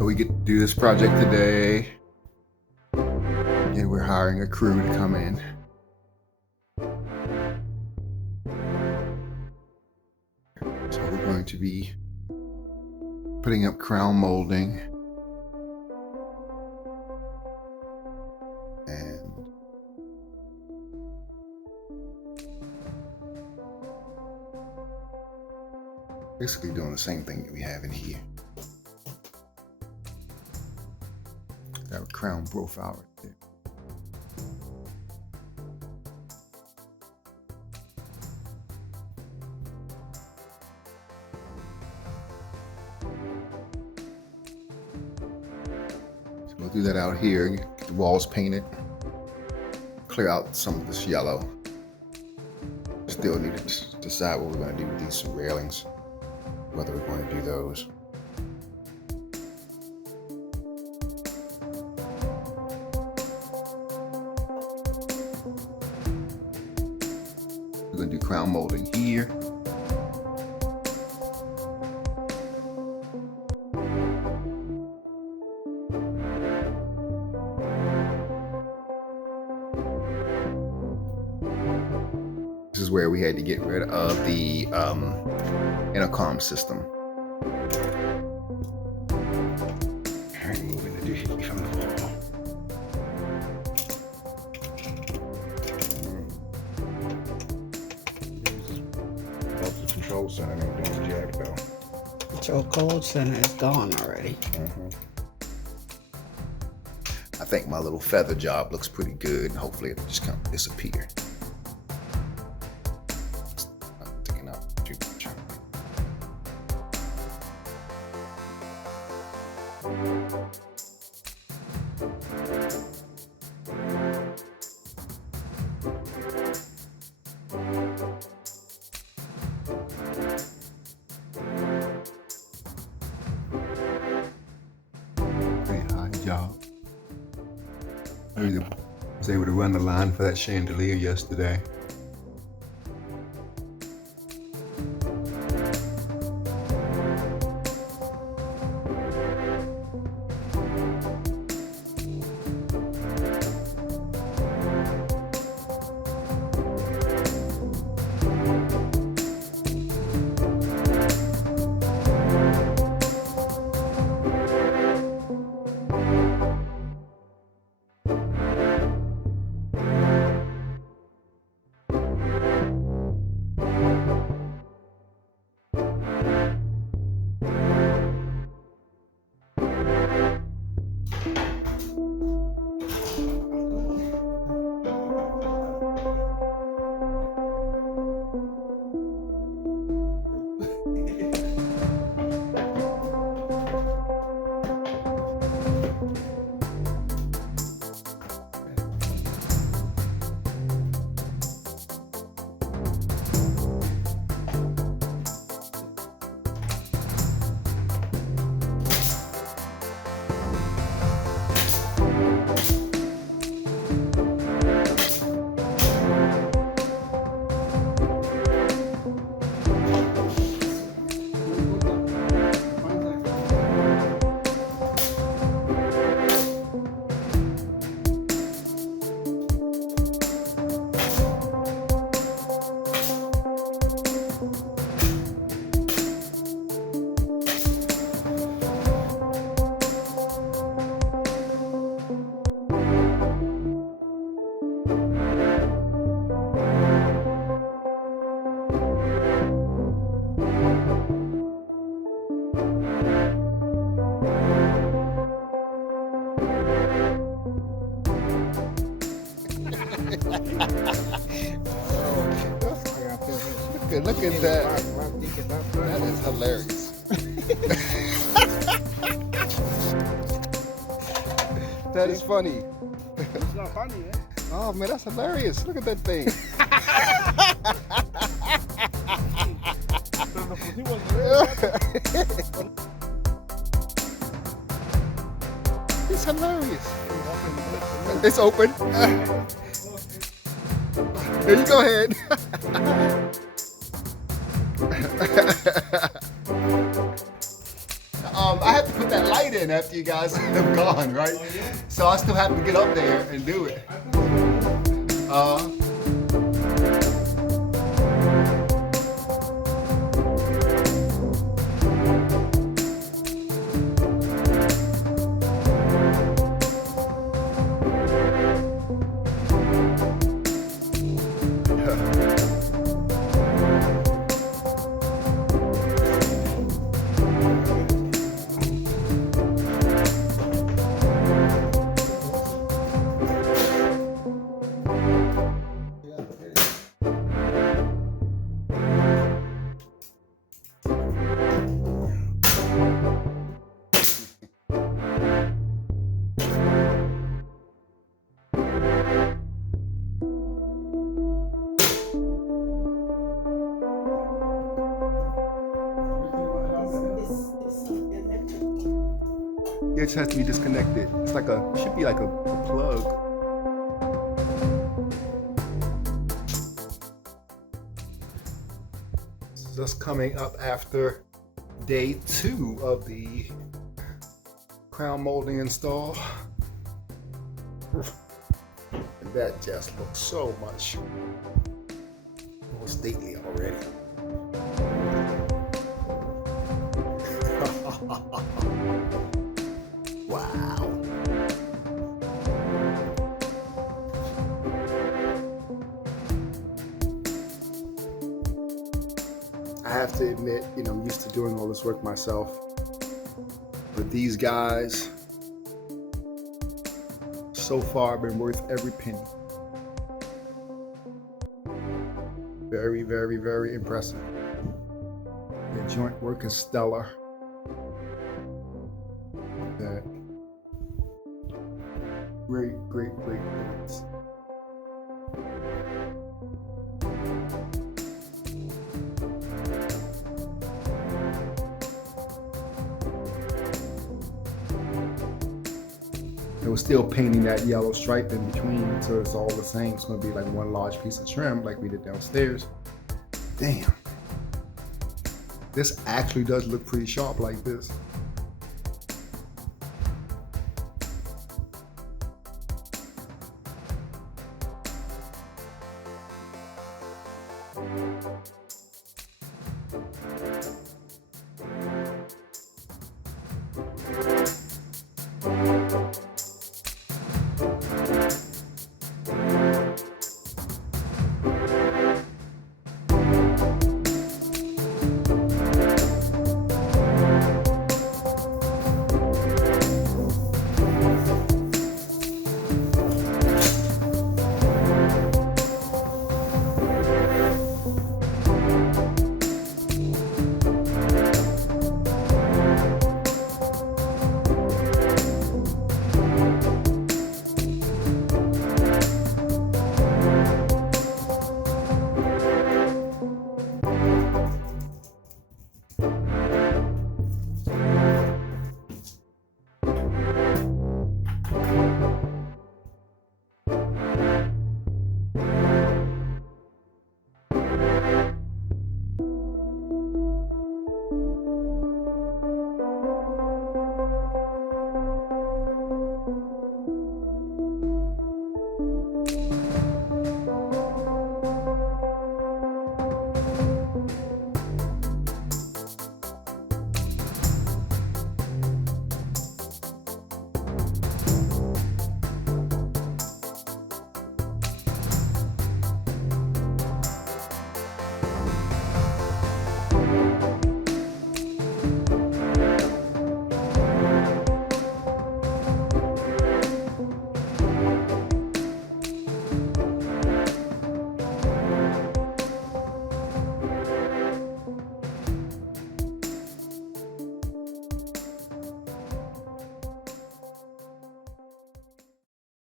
But we get to do this project today. And we're hiring a crew to come in. So we're going to be putting up crown molding. And basically doing the same thing that we have in here. Got a crown profile right there. So we'll do that out here, get the walls painted, clear out some of this yellow. Still need to decide what we're going to do with these railings, whether we're going to do those. We're going to do crown molding here. This is where we had to get rid of the intercom system. Removing the doohickey from the wall. The control center ain't doing jack though. Control center is gone already. I think my little feather job looks pretty good. Hopefully it'll just kind of disappear. Not taking out too much. Pretty high job. I was able to run the line for that chandelier yesterday. Look at that. That is hilarious. That is funny. It's not funny, man. Oh man, that's hilarious. Look at that thing. It's hilarious. It's open. There you go ahead. I had to put that light in after you guys have gone, right? So I still have to get up there and do it. It just has to be disconnected. It's like should be like a plug. This is us coming up after day 2 of the crown molding install. And that just looks so much more stately already. Wow. I have to admit, I'm used to doing all this work myself. But these guys, so far, have been worth every penny. Very, very, very impressive. The joint work is stellar. That great points. And we're still painting that yellow stripe in between, so it's all the same. It's going to be like one large piece of trim like we did downstairs. Damn. This actually does look pretty sharp like this.